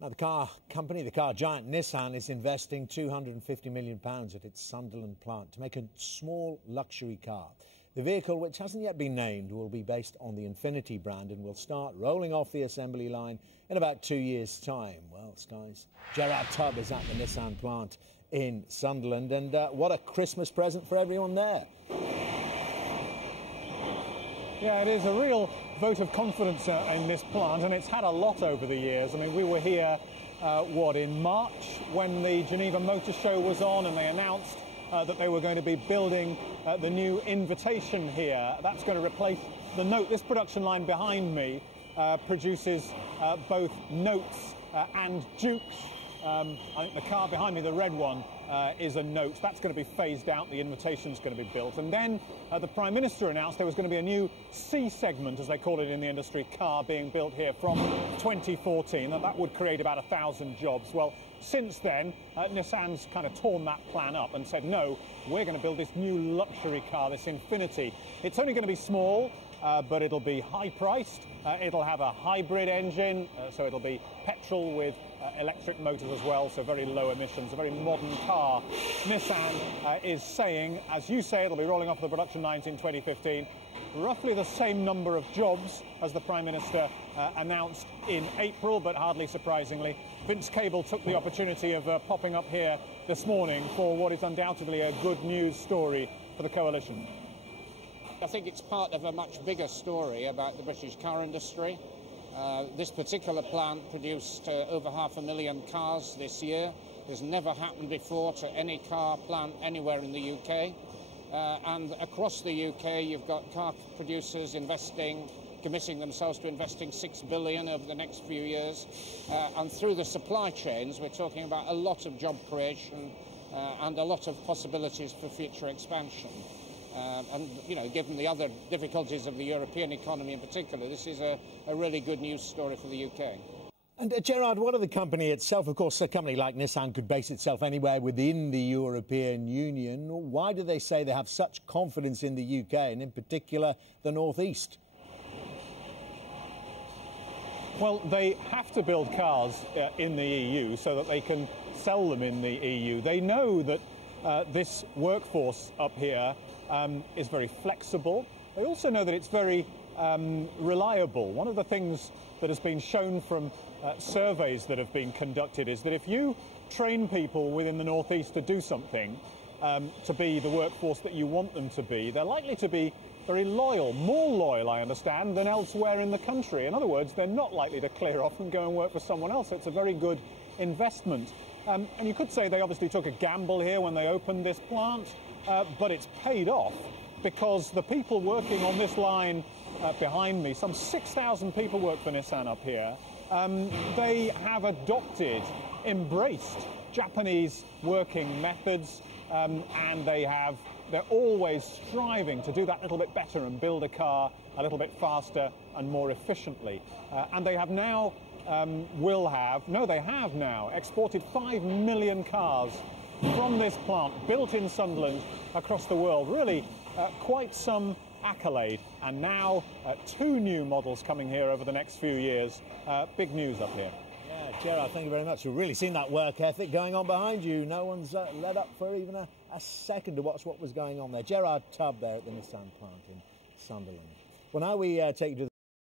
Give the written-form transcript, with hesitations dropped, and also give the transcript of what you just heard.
Now, the car company, the car giant Nissan, is investing £250 million at its Sunderland plant to make a small luxury car. The vehicle, which hasn't yet been named, will be based on the Infiniti brand and will start rolling off the assembly line in about 2 years' time. Well, Sky's Gerard Tubb is at the Nissan plant in Sunderland, and what a Christmas present for everyone there. Yeah, it is a real vote of confidence in this plant, and it's had a lot over the years. I mean, we were here, in March, when the Geneva Motor Show was on, and they announced that they were going to be building the new Invitation here. That's going to replace the Note. This production line behind me produces both Notes and Dukes. I think the car behind me, the red one, is a Note. That's going to be phased out. The Invitation's going to be built. And then the Prime Minister announced there was going to be a new C segment, as they call it in the industry, car being built here from 2014, and that would create about 1,000 jobs. Well, since then, Nissan's kind of torn that plan up and said, no, we're going to build this new luxury car, this Infiniti. It's only going to be small, but it'll be high-priced. It'll have a hybrid engine, so it'll be petrol with electric motors as well, so very low emissions, a very modern car. Nissan is saying, as you say, it'll be rolling off the production lines in 2015. Roughly the same number of jobs as the Prime Minister announced in April, but hardly surprisingly. Vince Cable took the opportunity of popping up here this morning for what is undoubtedly a good news story for the coalition. I think it's part of a much bigger story about the British car industry. This particular plant produced over 500,000 cars this year. It's never happened before to any car plant anywhere in the UK. And across the UK, you've got car producers committing themselves to investing £6 billion over the next few years. And through the supply chains, we're talking about a lot of job creation and a lot of possibilities for future expansion. And, you know, given the other difficulties of the European economy in particular, this is a really good news story for the UK. And Gerard, what of the company itself? Of course, a company like Nissan could base itself anywhere within the European Union. Why do they say they have such confidence in the UK and in particular the North East? Well, they have to build cars in the EU so that they can sell them in the EU. They know that this workforce up here is very flexible. They also know that it's very reliable. One of the things that has been shown from surveys that have been conducted is that if you train people within the North East to do something, to be the workforce that you want them to be, they're likely to be very loyal, more loyal, I understand, than elsewhere in the country. In other words, they're not likely to clear off and go and work for someone else. It's a very good investment. And you could say they obviously took a gamble here when they opened this plant, but it's paid off because the people working on this line behind me, some 6,000 people work for Nissan up here, they have embraced Japanese working methods, and they're always striving to do that little bit better and build a car a little bit faster and more efficiently. And they have now they have now exported 5 million cars from this plant, built in Sunderland, across the world. Really quite some accolade. And now 2 new models coming here over the next few years. Big news up here. Yeah, Gerard, thank you very much. We've really seen that work ethic going on behind you. No one's let up for even a second to watch what was going on there. Gerard Tubb there at the Nissan plant in Sunderland. Well, now we take you to the